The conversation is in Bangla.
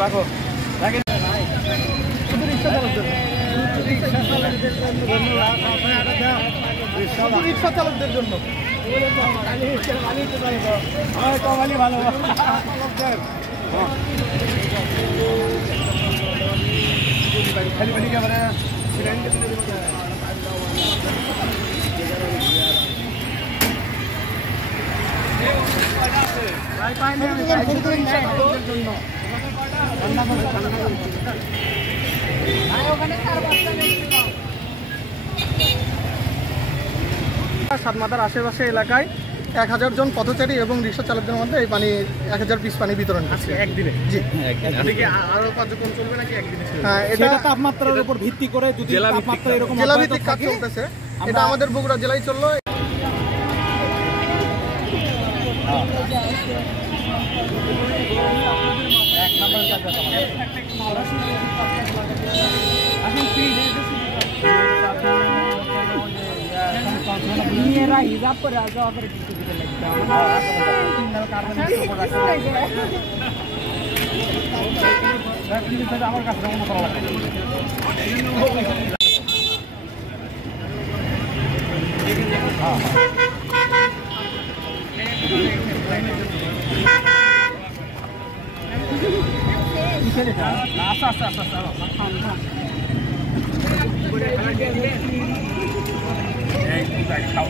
রাখো রাখেন শুধু রিক্সা চালকদের জন্য কমালি ভালো খালি খালি ক্যামেরা সাতমাথার আশেপাশে এলাকায় 1000 জন পথচারী এবং রিক্সা চালকদের মধ্যে এই পানি 1000 পিস পানি বিতরণ করছে একদিনে। জি, আরো কার্যক্রম চলবে নাকি একদিনে? হ্যাঁ, এটা তাপমাত্রার উপর ভিত্তি করে যদি তাপমাত্রা এরকম জেলাভিত্তিক কাজ চলতেছে, এটা আমাদের বগুড়া জেলায় চললো। मेरा हिसाब पर आ जाओ अगर किसी भी लगता है सिग्नल कार्बन আমার কাছে মনে করা লাগে আচ্ছা আচ্ছা আচ্ছা আচ্ছা